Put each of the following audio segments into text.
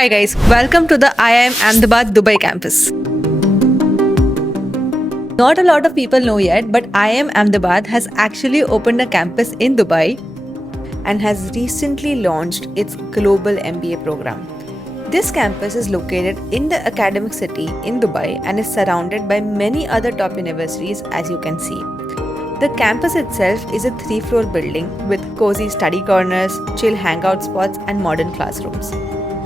Hi guys, welcome to the IIM Ahmedabad Dubai campus. Not a lot of people know yet, but IIM Ahmedabad has actually opened a campus in Dubai and has recently launched its global MBA program. This campus is located in the academic city in Dubai and is surrounded by many other top universities, as you can see. The campus itself is a 3-floor building with cozy study corners, chill hangout spots, and modern classrooms.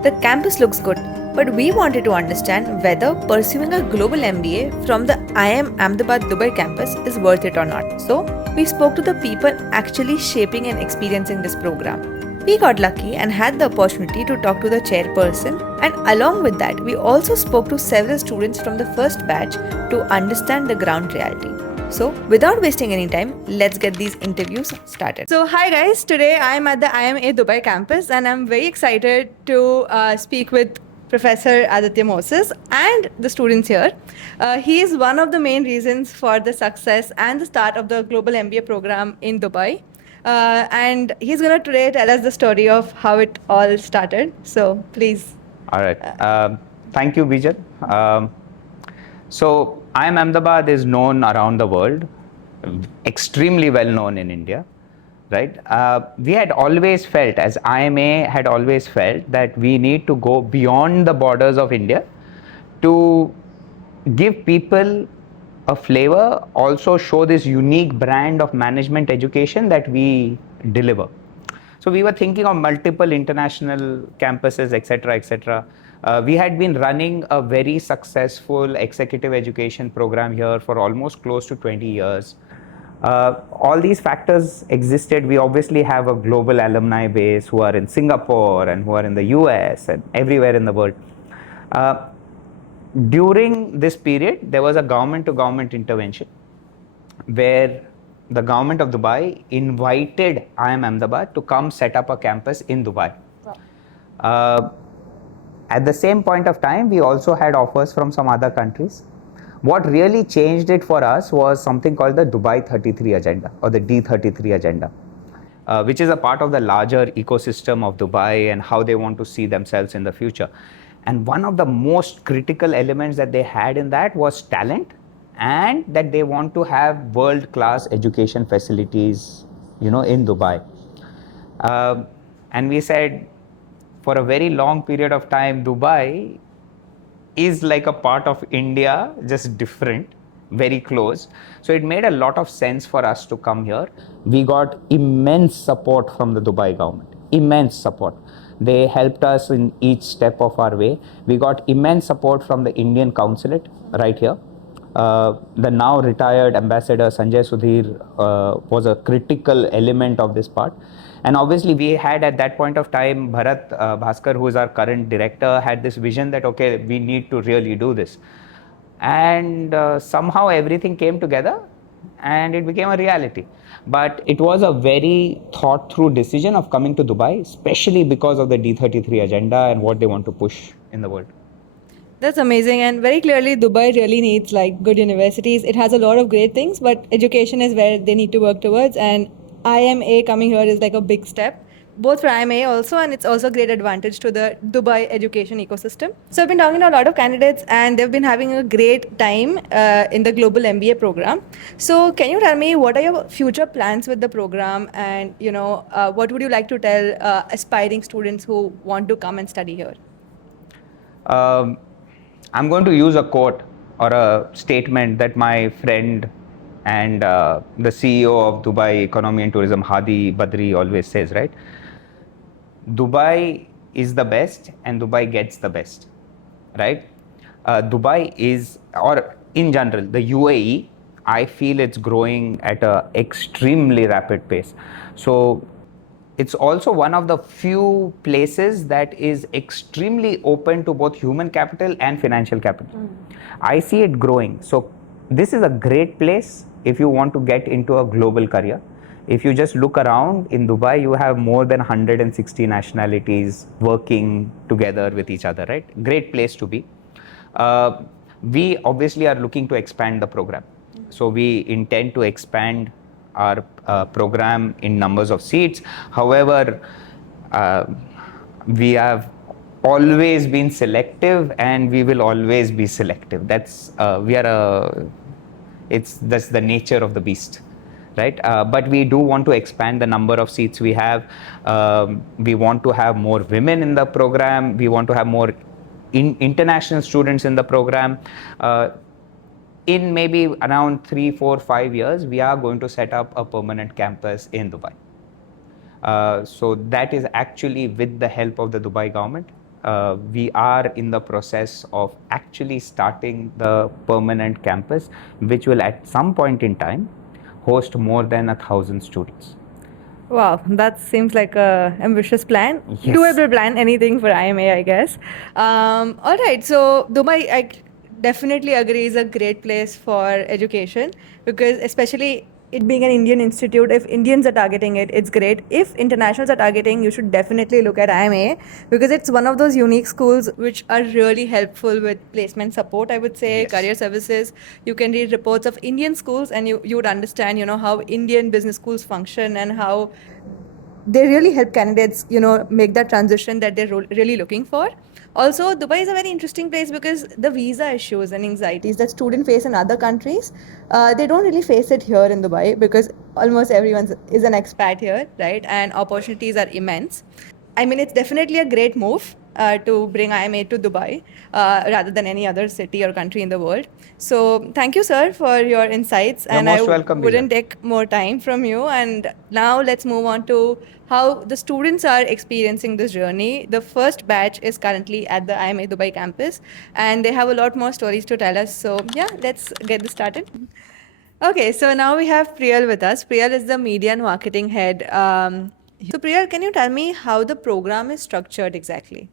The campus looks good, but we wanted to understand whether pursuing a global MBA from the IIM Ahmedabad Dubai campus is worth it or not. So, we spoke to the people actually shaping and experiencing this program. We got lucky and had the opportunity to talk to the chairperson, and along with that, we also spoke to several students from the first batch to understand the ground reality. So, without wasting any time, let's get these interviews started. So, hi guys, today I'm at the IIMA Dubai campus and I'm very excited to speak with Professor Aditya Moses and the students here. He is one of the main reasons for the success and the start of the global MBA program in Dubai. And he's going to today tell us the story of how it all started. So, please. All right. Thank you, Bijan. So, IIM Ahmedabad is known around the world, extremely well known in India, right? We had always felt, as IIMA had always felt, that we need to go beyond the borders of India to give people a flavor, also show this unique brand of management education that we deliver. So we were thinking of multiple international campuses, etc., etc. We had been running a very successful executive education program here for almost close to 20 years. All these factors existed. We obviously have a global alumni base who are in Singapore and who are in the US and everywhere in the world. During this period, there was a government-to-government intervention where the government of Dubai invited IIM Ahmedabad to come set up a campus in Dubai. Wow. At the same point of time, we also had offers from some other countries. What really changed it for us was something called the Dubai 33 agenda or the D33 agenda, which is a part of the larger ecosystem of Dubai and how they want to see themselves in the future. And one of the most critical elements that they had in that was talent, and that they want to have world-class education facilities, in Dubai. And we said, for a very long period of time, Dubai is like a part of India, just different, very close. So it made a lot of sense for us to come here. We got immense support from the Dubai government, immense support. They helped us in each step of our way. We got immense support from the Indian consulate right here. The now retired ambassador Sanjay Sudhir was a critical element of this part. And obviously we had at that point of time, Bharat Bhaskar, who is our current director, had this vision that, okay, we need to really do this. And somehow everything came together and it became a reality. But it was a very thought through decision of coming to Dubai, especially because of the D33 agenda and what they want to push in the world. That's amazing, and very clearly Dubai really needs good universities. It has a lot of great things, but education is where they need to work towards, and IIMA coming here is a big step, both for IIMA also, and it's also a great advantage to the Dubai education ecosystem. So I've been talking to a lot of candidates and they've been having a great time in the global MBA program. So can you tell me what are your future plans with the program, and what would you like to tell aspiring students who want to come and study here? I'm going to use a quote or a statement that my friend and the CEO of Dubai Economy and Tourism, Hadi Badri, always says, right? Dubai is the best and Dubai gets the best, right? Dubai is, or in general, the UAE, I feel it's growing at an extremely rapid pace. So it's also one of the few places that is extremely open to both human capital and financial capital. I see it growing. So this is a great place if you want to get into a global career. If you just look around in Dubai, you have more than 160 nationalities working together with each other, right? Great place to be. We obviously are looking to expand the program. So we intend to expand our program in numbers of seats. However, we have always been selective, and we will always be selective. That's the nature of the beast, right? But we do want to expand the number of seats we have. We want to have more women in the program. We want to have more international students in the program. In maybe around 3, 4, 5 years, we are going to set up a permanent campus in Dubai. So that is actually with the help of the Dubai government. We are in the process of actually starting the permanent campus, which will at some point in time host more than 1,000 students. Wow, that seems like a ambitious plan. Yes. Doable plan, anything for IMA, I guess. All right, so Dubai, I definitely agree, is a great place for education because, especially it being an Indian institute, if Indians are targeting it, it's great. If internationals are targeting, you should definitely look at IMA because it's one of those unique schools which are really helpful with placement support, I would say, Yes. career services. You can read reports of Indian schools and you would understand, how Indian business schools function and how they really help candidates, make that transition that they're really looking for. Also, Dubai is a very interesting place because the visa issues and anxieties that students face in other countries, they don't really face it here in Dubai because almost everyone is an expat here, right? And opportunities are immense. I mean, it's definitely a great move to bring IMA to Dubai rather than any other city or country in the world. So, thank you, sir, for your insights. You're and most I welcome, wouldn't Bija. take more time from you. And now let's move on to how the students are experiencing this journey. The first batch is currently at the IMA Dubai campus, and they have a lot more stories to tell us. So, yeah, let's get this started. Okay, so now we have Priyal with us. Priyal is the media and marketing head. So, Priyal, can you tell me how the program is structured exactly?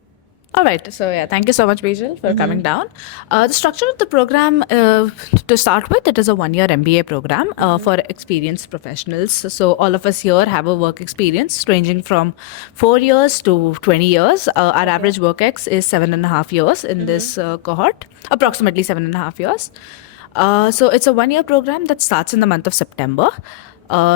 All right. So yeah, thank you so much, Bijal, for coming down. The structure of the program, to start with, it is a 1-year MBA program for experienced professionals. So all of us here have a work experience ranging from 4 years to 20 years. Our average work ex is 7.5 years in this cohort, approximately 7.5 years. So it's a 1-year program that starts in the month of September.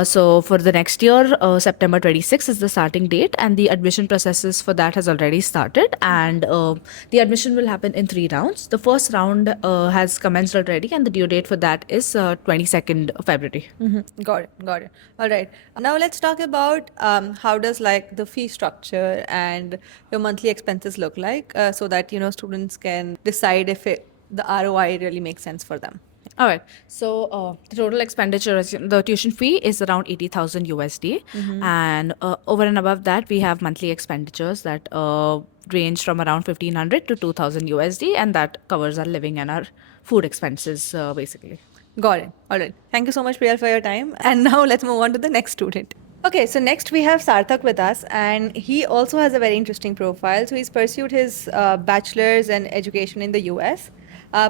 So for the next year, September 26th is the starting date, and the admission processes for that has already started. And the admission will happen in 3 rounds. The first round has commenced already, and the due date for that is 22nd of February. Got it. Got it. All right. Now let's talk about how does like the fee structure and your monthly expenses look like, so that students can decide if the ROI really makes sense for them. All right. So the total expenditure, the tuition fee is around 80,000 USD, and over and above that, we have monthly expenditures that range from around 1,500 to 2,000 USD, and that covers our living and our food expenses basically. Got it. All right. Thank you so much, Priyal, for your time. And now let's move on to the next student. Okay, so next we have Sarthak with us, and he also has a very interesting profile. So he's pursued his bachelor's and education in the US.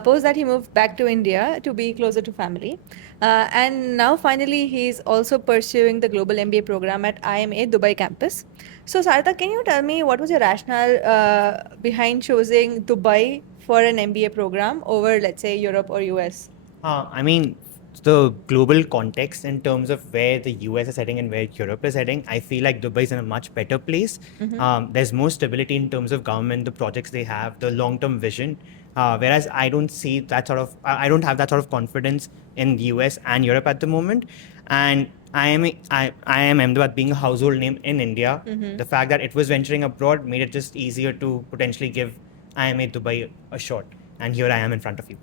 Post that, he moved back to India to be closer to family. And now finally, he's also pursuing the global MBA program at IMA Dubai campus. So Sarthak, can you tell me what was your rationale behind choosing Dubai for an MBA program over, let's say, Europe or US? I mean, the global context in terms of where the US is heading and where Europe is heading, I feel like Dubai is in a much better place. There's more stability in terms of government, the projects they have, the long-term vision. Whereas I don't see that sort of, I don't have that sort of confidence in the US and Europe at the moment. And IIM Ahmedabad being a household name in India, the fact that it was venturing abroad made it just easier to potentially give IIM Dubai a shot. And here I am in front of you.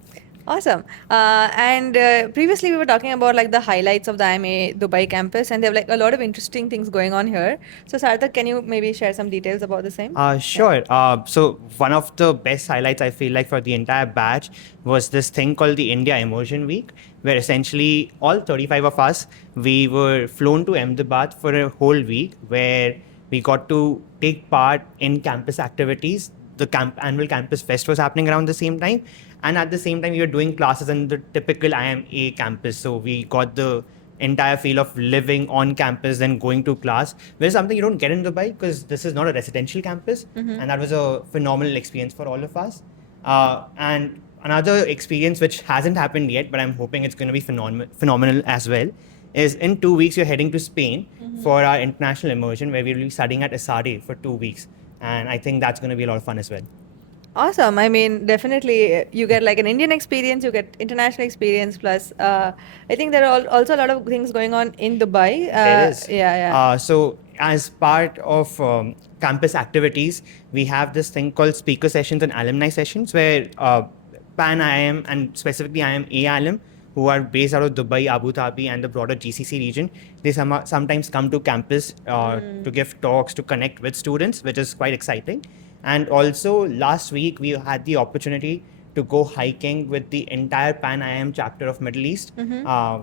Awesome. And previously we were talking about like the highlights of the IMA Dubai campus, and they have like a lot of interesting things going on here. So Sarthak, can you maybe share some details about the same? Sure. So one of the best highlights I feel like for the entire batch was this thing called the India Immersion Week, where essentially all 35 of us, we were flown to Ahmedabad for a whole week where we got to take part in campus activities. The annual campus fest was happening around the same time. And at the same time, we were doing classes in the typical IMA campus. So we got the entire feel of living on campus and going to class, which is something you don't get in Dubai because this is not a residential campus. And that was a phenomenal experience for all of us. And another experience which hasn't happened yet, but I'm hoping it's going to be phenomenal as well, is in 2 weeks, you're heading to Spain for our international immersion, where we'll be studying at ISADE for 2 weeks. And I think that's going to be a lot of fun as well. Awesome. I mean, definitely you get like an Indian experience, you get international experience, plus I think there are also a lot of things going on in Dubai. There is. Yeah. So, as part of campus activities, we have this thing called speaker sessions and alumni sessions where Pan IIM and specifically IIM Ahmedabad, who are based out of Dubai, Abu Dhabi, and the broader GCC region, they sometimes come to campus to give talks, to connect with students, which is quite exciting. And also, last week, we had the opportunity to go hiking with the entire Pan IIM chapter of Middle East,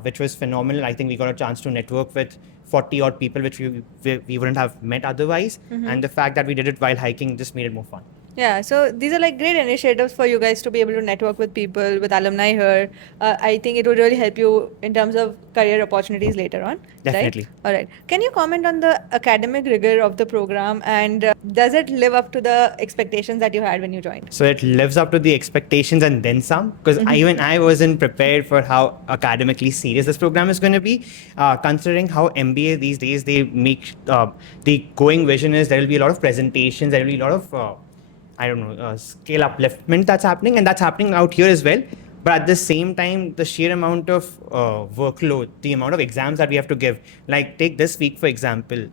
which was phenomenal. I think we got a chance to network with 40 odd people, which we wouldn't have met otherwise. And the fact that we did it while hiking just made it more fun. Yeah, so these are like great initiatives for you guys to be able to network with people, with alumni here. I think it would really help you in terms of career opportunities later on. Definitely. Right? All right. Can you comment on the academic rigor of the program, and does it live up to the expectations that you had when you joined? So it lives up to the expectations and then some, because even I wasn't prepared for how academically serious this program is going to be. Considering how MBA these days, they make the going vision is there will be a lot of presentations, there will be a lot of scale upliftment that's happening, and that's happening out here as well. But at the same time, the sheer amount of workload, the amount of exams that we have to give, like take this week for example,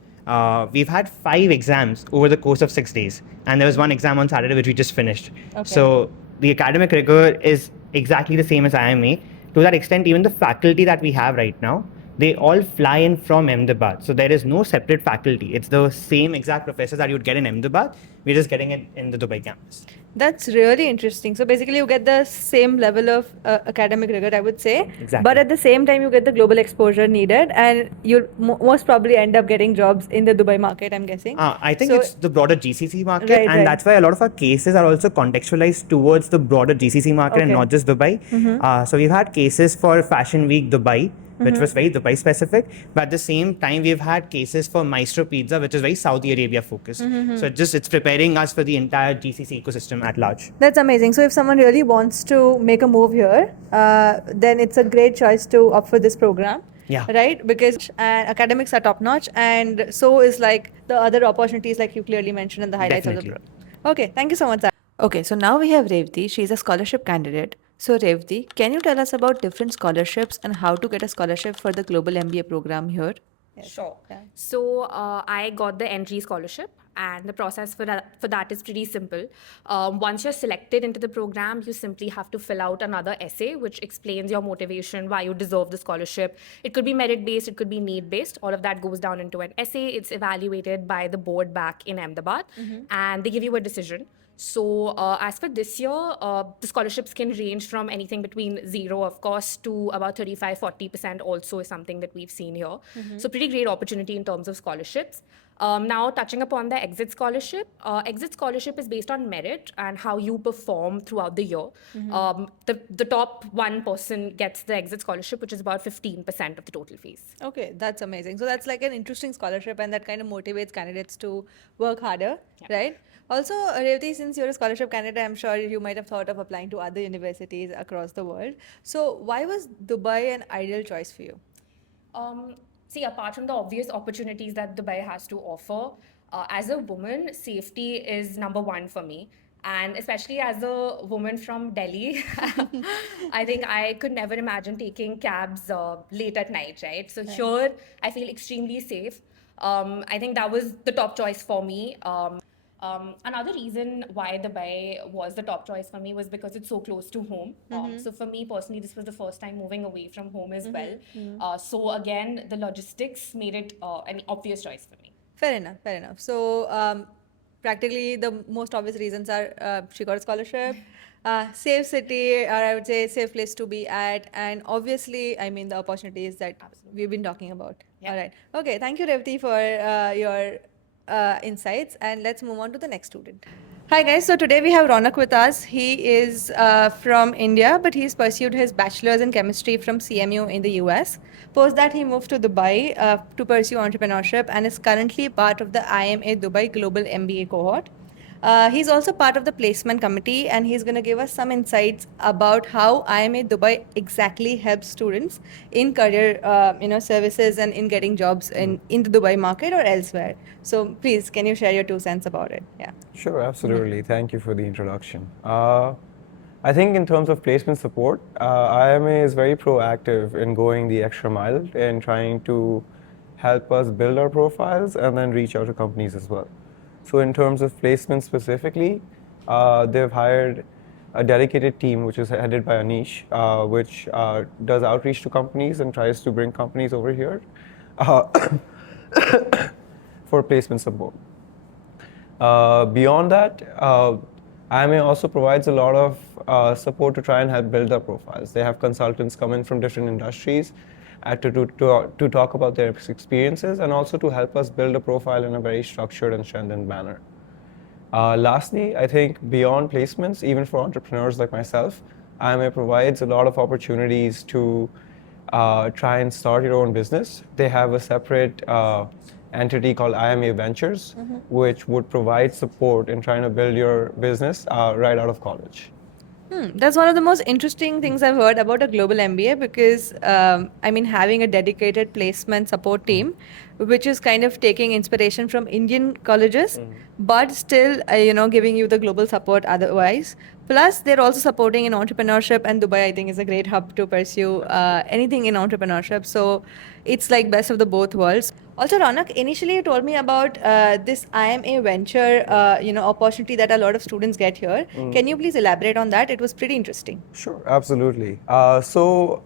we've had 5 exams over the course of 6 days, and there was one exam on Saturday which we just finished. Okay. So the academic rigor is exactly the same as IIMA. To that extent, even the faculty that we have right now, they all fly in from Ahmedabad. So there is no separate faculty. It's the same exact professors that you'd get in Ahmedabad. We're just getting it in the Dubai campus. That's really interesting. So basically, you get the same level of academic rigor, I would say. Exactly. But at the same time, you get the global exposure needed, and you'll most probably end up getting jobs in the Dubai market, I'm guessing. I think So- it's the broader GCC market, Right, and right. that's why a lot of our cases are also contextualized towards the broader GCC market and Okay. not just Dubai. So we've had cases for Fashion Week Dubai, which was very Dubai specific, but at the same time we've had cases for Maestro Pizza, which is very Saudi Arabia focused. So it's preparing us for the entire GCC ecosystem at large. That's amazing. So if someone really wants to make a move here, then it's a great choice to opt for this program. Yeah. Right? Because academics are top notch, and so is like the other opportunities, like you clearly mentioned in the highlights of the Definitely. program. Okay, thank you so much. Okay, so now we have Revati. She's a scholarship candidate. So Revati, can you tell us about different scholarships and how to get a scholarship for the global MBA program here? Sure. Yeah. So I got the entry scholarship, and the process for that is pretty simple. Once you're selected into the program, you simply have to fill out another essay which explains your motivation, why you deserve the scholarship. It could be merit-based, it could be need-based. All of that goes down into an essay. It's evaluated by the board back in Ahmedabad, and they give you a decision. So as for this year, the scholarships can range from anything between 0, of course, to about 35-40% also is something that we've seen here. So pretty great opportunity in terms of scholarships. Now, touching upon the exit scholarship is based on merit and how you perform throughout the year. The top one person gets the exit scholarship, which is about 15% of the total fees. Okay, that's amazing. So that's like an interesting scholarship, and that kind of motivates candidates to work harder, right? Also, Revati, since you're a scholarship candidate, I'm sure you might have thought of applying to other universities across the world. So why was Dubai an ideal choice for you? See, apart from the obvious opportunities that Dubai has to offer, as a woman, safety is number one for me. And especially as a woman from Delhi, I think I could never imagine taking cabs late at night, right? So here, I feel extremely safe. I think that was the top choice for me. Another reason why Dubai was the top choice for me was because it's so close to home. So for me personally, this was the first time moving away from home as well. So again, the logistics made it an obvious choice for me. Fair enough, fair enough. So practically the most obvious reasons are she got a scholarship, safe city, or I would say safe place to be at, and obviously, I mean, the opportunities that we've been talking about. Yeah. All right. Okay, thank you, Revati, for your insights, and let's move on to the next student. Hi guys, so today we have Ronak with us. He is from India, but he's pursued his bachelor's in chemistry from CMU in the US. Post that, he moved to Dubai to pursue entrepreneurship and is currently part of the IMA Dubai Global MBA cohort. He's also part of the placement committee, and he's going to give us some insights about how IMA Dubai exactly helps students in career, services and in getting jobs in the Dubai market or elsewhere. So please, can you share your 2 cents about it? Yeah. Sure, absolutely. Thank you for the introduction. I think in terms of placement support, IMA is very proactive in going the extra mile and trying to help us build our profiles and then reach out to companies as well. So in terms of placement specifically, they've hired a dedicated team which is headed by Anish, which does outreach to companies and tries to bring companies over here uh, for placement support. Beyond that, IMA also provides a lot of support to try and help build their profiles. They have consultants come in from different industries to talk about their experiences and also to help us build a profile in a very structured and strengthened manner. Lastly, I think beyond placements, even for entrepreneurs like myself, IMA provides a lot of opportunities to try and start your own business. They have a separate entity called IIM Ventures, which would provide support in trying to build your business right out of college. That's one of the most interesting things I've heard about a global MBA because, having a dedicated placement support team, which is kind of taking inspiration from Indian colleges, but still, giving you the global support otherwise. Plus, they're also supporting in entrepreneurship, and Dubai, I think, is a great hub to pursue anything in entrepreneurship. So it's like best of the both worlds. Also, Ronak, initially you told me about this IMA venture, opportunity that a lot of students get here. Can you please elaborate on that? It was pretty interesting. Sure, absolutely. So,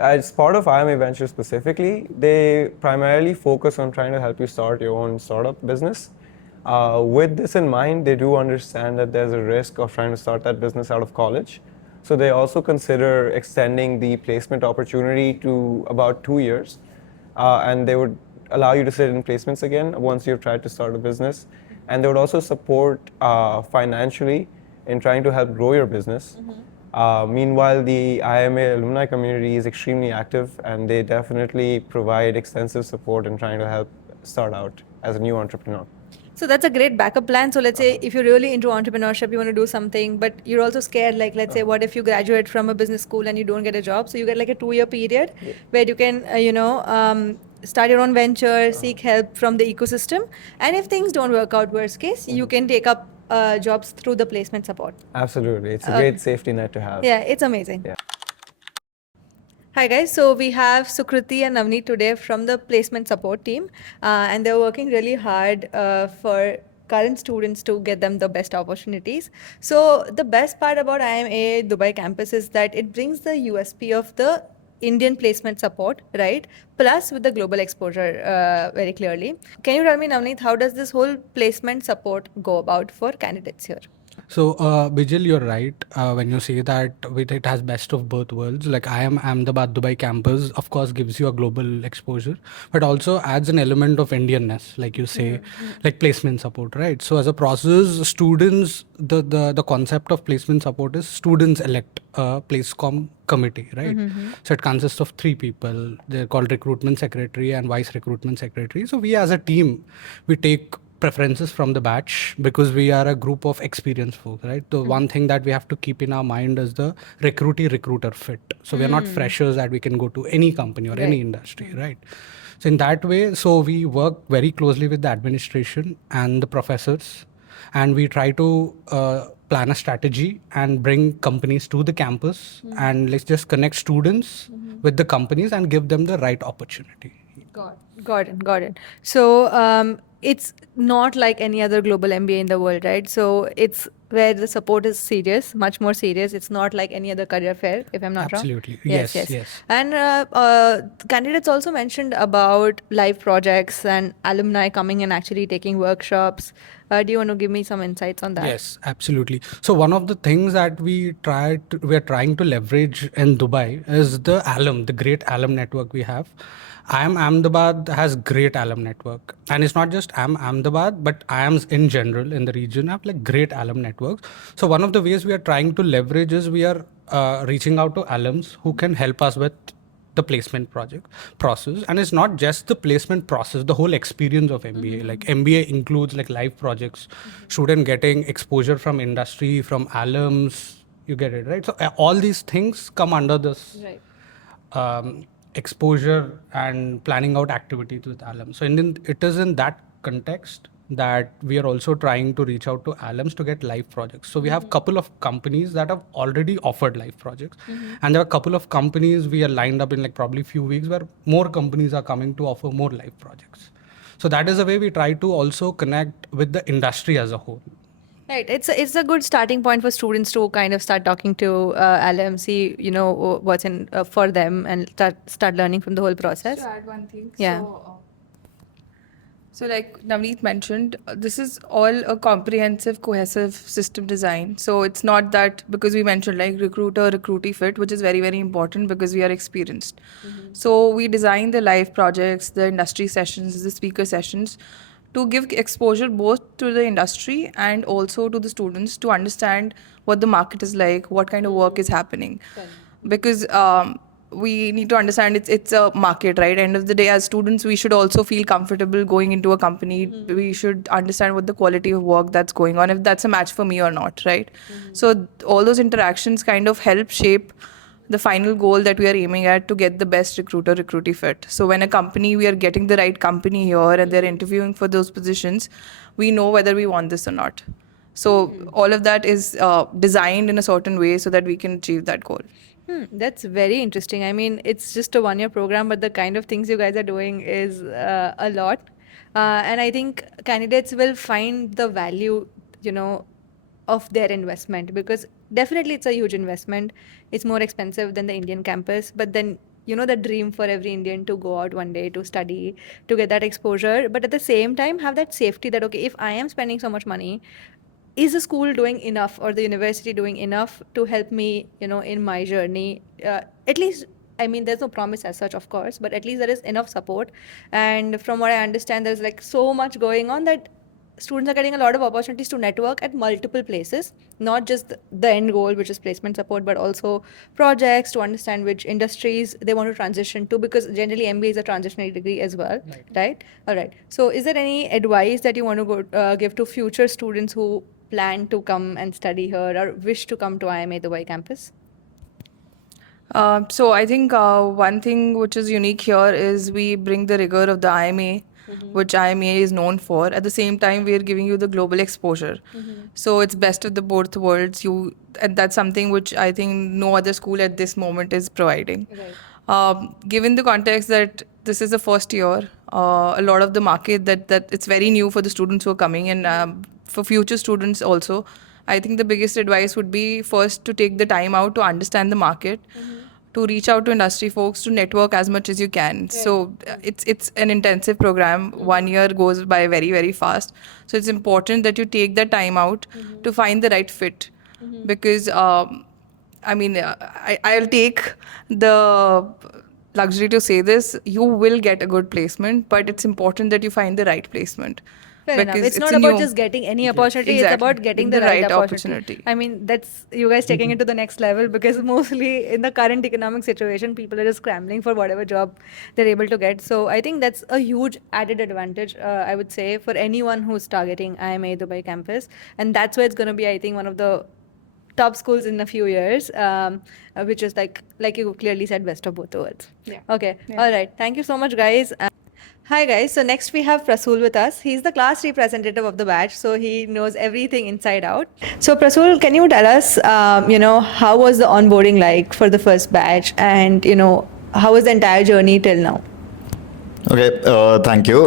as part of IIM Ventures specifically, they primarily focus on trying to help you start your own startup business. With this in mind, they do understand that there's a risk of trying to start that business out of college. So they also consider extending the placement opportunity to about 2 years. And they would allow you to sit in placements again once you've tried to start a business. And they would also support financially in trying to help grow your business. Meanwhile, the IMA alumni community is extremely active, and they definitely provide extensive support in trying to help start out as a new entrepreneur. So that's a great backup plan. So let's say if you're really into entrepreneurship, you want to do something, but you're also scared, like let's say what if you graduate from a business school and you don't get a job? So you get like a 2-year period where you can, start your own venture, seek help from the ecosystem. And if things don't work out, worst case, you can take up jobs through the placement support. Absolutely. It's a great safety net to have. Yeah, it's amazing. Yeah. Hi guys, so we have Sukriti and Navneet today from the placement support team, and they're working really hard for current students to get them the best opportunities. So the best part about IMA Dubai campus is that it brings the USP of the Indian placement support, right? Plus with the global exposure very clearly. Can you tell me, Navneet, how does this whole placement support go about for candidates here? So, Bijal, you're right when you say that it has best of both worlds. Like IIM Ahmedabad Dubai campus, of course, gives you a global exposure, but also adds an element of Indianness, like you say, like placement support, right? So, as a process, students, the concept of placement support is students elect a placecom committee, right? So it consists of 3 people. They're called recruitment secretary and vice recruitment secretary. So we as a team, we take preferences from the batch because we are a group of experienced folks, right? The one thing that we have to keep in our mind is the recruiter fit. So we are not freshers that we can go to any company or any industry, right? So in that way, so we work very closely with the administration and the professors, and we try to plan a strategy and bring companies to the campus, and let's just connect students with the companies and give them the right opportunity. Got it. So it's not like any other global MBA in the world, right? So it's where the support is serious, much more serious. It's not like any other career fair, if I'm not wrong. Absolutely. Yes. And candidates also mentioned about live projects and alumni coming and actually taking workshops. Do you want to give me some insights on that? Yes, absolutely. So one of the things that we are trying to leverage in Dubai is the great alum network we have. IIM Ahmedabad has great alum network, and it's not just IIM Ahmedabad, but IIMs in general in the region have like great alum networks. So one of the ways we are trying to leverage is we are reaching out to alums who can help us with the placement process. And it's not just the placement process, the whole experience of MBA. Like MBA includes like live projects, student getting exposure from industry, from alums, you get it, right? So all these things come under this exposure and planning out activities with alums. So it is in that context that we are also trying to reach out to alums to get live projects. So we have a couple of companies that have already offered live projects, and there are a couple of companies we are lined up in like probably few weeks where more companies are coming to offer more live projects. So that is the way we try to also connect with the industry as a whole. Right. It's a good starting point for students to kind of start talking to alums, see what's in for them, and start learning from the whole process. To add one thing. Yeah. So like Navneet mentioned, this is all a comprehensive, cohesive system design. So it's not that because we mentioned like recruiter, recruitee fit, which is very, very important because we are experienced. So we design the live projects, the industry sessions, the speaker sessions to give exposure both to the industry and also to the students to understand what the market is like, what kind of work is happening. Because we need to understand it's a market, right? End of the day, as students, we should also feel comfortable going into a company. We should understand what the quality of work that's going on, if that's a match for me or not, right? So all those interactions kind of help shape the final goal that we are aiming at to get the best recruitee fit. So when a company, we are getting the right company here and they're interviewing for those positions, we know whether we want this or not. So all of that is designed in a certain way so that we can achieve that goal. That's very interesting. I mean, it's just a one-year program, but the kind of things you guys are doing is a lot. And I think candidates will find the value, of their investment, because definitely it's a huge investment. It's more expensive than the Indian campus, but then the dream for every Indian to go out one day to study, to get that exposure, but at the same time have that safety that, okay, if I am spending so much money, is the school doing enough or the university doing enough to help me, in my journey? At least, I mean, there's no promise as such, of course, but at least there is enough support. And from what I understand, there's like so much going on that students are getting a lot of opportunities to network at multiple places, not just the end goal, which is placement support, but also projects to understand which industries they want to transition to, because generally MBA is a transitionary degree as well, right? All right. So is there any advice that you want to give to future students who plan to come and study here or wish to come to IIM Dubai campus? So I think one thing which is unique here is we bring the rigor of the IMA, which IMA is known for. At the same time, we are giving you the global exposure. So it's best of the both worlds. And that's something which I think no other school at this moment is providing. Given the context that this is the first year, a lot of the market that it's very new for the students who are coming, and for future students also, I think the biggest advice would be first to take the time out to understand the market, to reach out to industry folks, to network as much as you can. So it's an intensive program. 1 year goes by very, very fast. So it's important that you take that time out to find the right fit. Because, I mean, I'll take the luxury to say this, you will get a good placement, but it's important that you find the right placement. Fair enough. It's not about just getting any opportunity. Exactly. It's about getting the right opportunity. I mean, that's you guys taking it to the next level, because mostly in the current economic situation, people are just scrambling for whatever job they're able to get. So I think that's a huge added advantage, I would say, for anyone who's targeting IIM Dubai campus. And that's where it's going to be, I think, one of the top schools in a few years, which is like you clearly said, best of both worlds. Yeah. Okay. Yeah. All right. Thank you so much, guys. Hi guys, so next we have Prasul with us. He's the class representative of the batch, so he knows everything inside out. So Prasul, can you tell us, how was the onboarding like for the first batch, and how was the entire journey till now? Okay, thank you.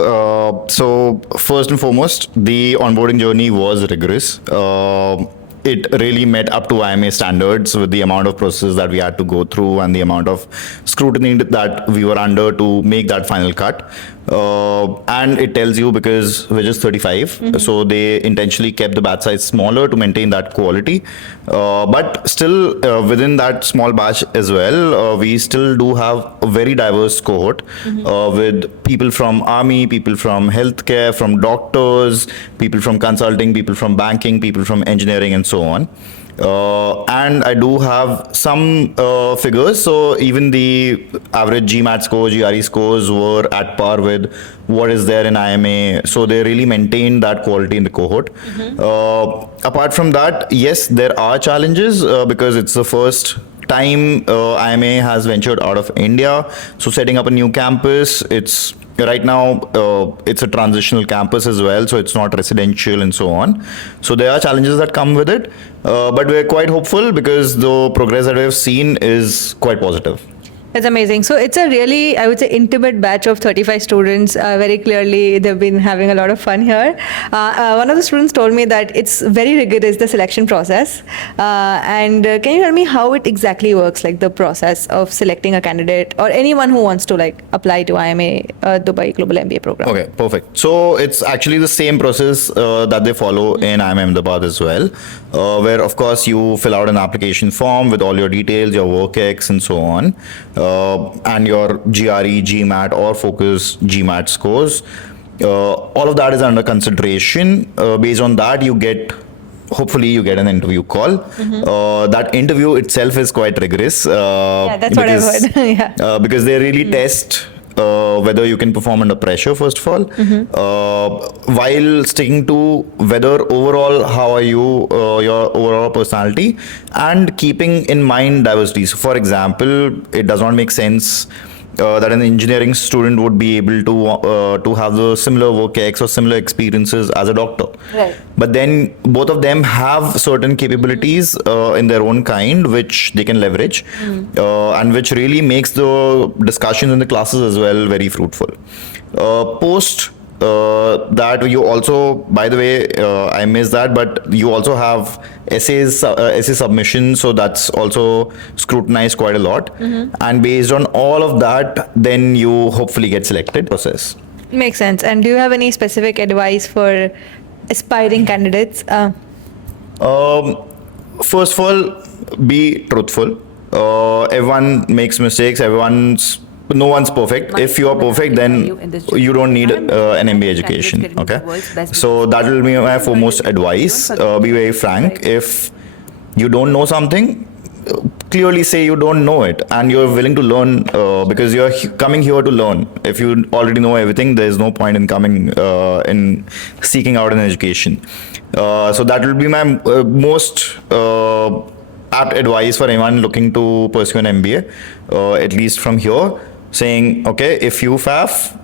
So first and foremost, the onboarding journey was rigorous. It really met up to IMA standards with the amount of processes that we had to go through and the amount of scrutiny that we were under to make that final cut. And it tells you because we're just 35, so they intentionally kept the batch size smaller to maintain that quality. But still, within that small batch as well, we still do have a very diverse cohort with people from army, people from healthcare, from doctors, people from consulting, people from banking, people from engineering, and so on. And I do have some figures. So even the average GMAT score, GRE scores were at par with what is there in IMA. So they really maintained that quality in the cohort. Apart from that, yes, there are challenges because it's the first time IMA has ventured out of India. So setting up a new campus, it's right now it's a transitional campus as well, so it's not residential and so on. So there are challenges that come with it, but we're quite hopeful because the progress that we've seen is quite positive. That's amazing. So it's a really, I would say, intimate batch of 35 students. Very clearly, they've been having a lot of fun here. One of the students told me that it's very rigorous, the selection process. And can you tell me how it exactly works, like the process of selecting a candidate or anyone who wants to like apply to IMA Dubai Global MBA program? Okay, perfect. So it's actually the same process that they follow in IIM Ahmedabad as well, where of course you fill out an application form with all your details, your work ex and so on, and your GRE, GMAT or focus GMAT scores. All of that is under consideration. Based on that, hopefully you get an interview call. That interview itself is quite rigorous. Yeah, that's what I've heard. Yeah. Because they really test whether you can perform under pressure, first of all, while sticking to whether overall, how are you, your overall personality, and keeping in mind diversity. So for example, it does not make sense that an engineering student would be able to have the similar work ex or similar experiences as a doctor. Right. But then both of them have certain capabilities in their own kind, which they can leverage, and which really makes the discussions in the classes as well very fruitful. Post that you also, by the way, I missed that, but you also have essay submission, so that's also scrutinized quite a lot. And based on all of that, then you hopefully get selected. Process. Makes sense. And do you have any specific advice for aspiring candidates? First of all, be truthful. Everyone makes mistakes. No one's perfect. If you are perfect, then you don't need an MBA education. Okay, so that will be my foremost advice. Be very frank. If you don't know something, clearly say you don't know it, and you're willing to learn because you're coming here to learn. If you already know everything, there's no point in coming in seeking out an education. So that will be my most apt advice for anyone looking to pursue an MBA, at least from here. Saying, okay, if you faff,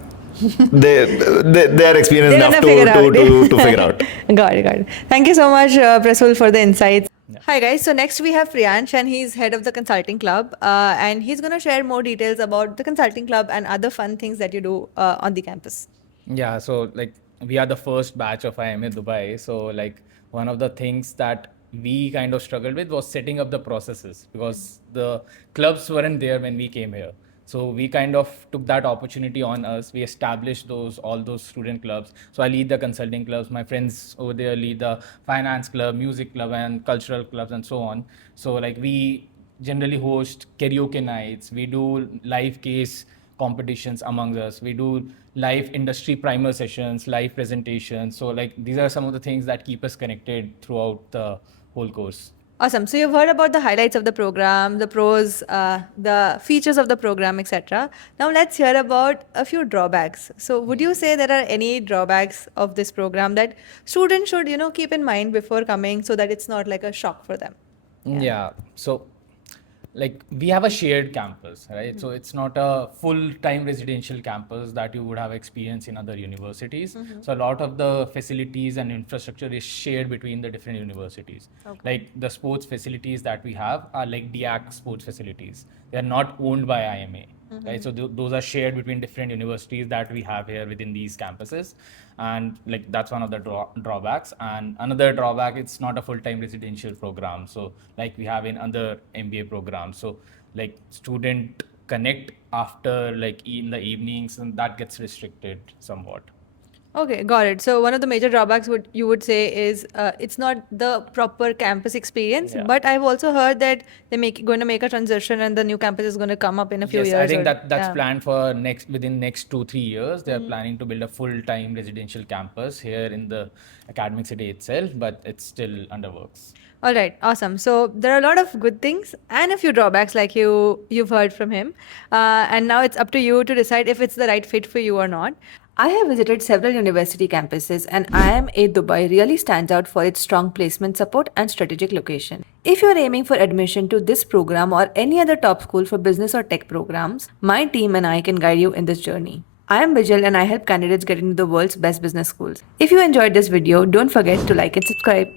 they're experienced enough to figure out. Got it. Thank you so much, Prasul, for the insights. Yeah. Hi guys, so next we have Priyansh, and he's head of the consulting club, and he's going to share more details about the consulting club and other fun things that you do on the campus. Yeah, so like we are the first batch of IIM Dubai, so like one of the things that we kind of struggled with was setting up the processes because the clubs weren't there when we came here. So we kind of took that opportunity on us. We established all those student clubs. So I lead the consulting clubs. My friends over there lead the finance club, music club, and cultural clubs, and so on. So like we generally host karaoke nights. We do live case competitions among us. We do live industry primer sessions, live presentations. So like these are some of the things that keep us connected throughout the whole course. Awesome. So you've heard about the highlights of the program, the pros, the features of the program, etc. Now let's hear about a few drawbacks. So would you say there are any drawbacks of this program that students should, keep in mind before coming so that it's not like a shock for them? Yeah. So like we have a shared campus, right? So it's not a full-time residential campus that you would have experienced in other universities. So a lot of the facilities and infrastructure is shared between the different universities. Okay. Like the sports facilities that we have are like DIAC sports facilities. They are not owned by IMA, right? So those are shared between different universities that we have here within these campuses. And like that's one of the drawbacks. And another drawback, it's not a full-time residential program. So like we have in other MBA programs. So like student connect after like in the evenings, and that gets restricted somewhat. Okay, got it. So one of the major drawbacks would say is it's not the proper campus experience. Yeah. But I've also heard that going to make a transition and the new campus is going to come up in a few Yes, years. I think or- that's yeah. planned for within next 2-3 years. They are planning to build a full-time residential campus here in the academic city itself, but it's still under works. All right, awesome. So there are a lot of good things and a few drawbacks, like you've heard from him. And now it's up to you to decide if it's the right fit for you or not. I have visited several university campuses, and IIM Dubai really stands out for its strong placement support and strategic location. If you are aiming for admission to this program or any other top school for business or tech programs, my team and I can guide you in this journey. I am Bijal and I help candidates get into the world's best business schools. If you enjoyed this video, don't forget to like and subscribe.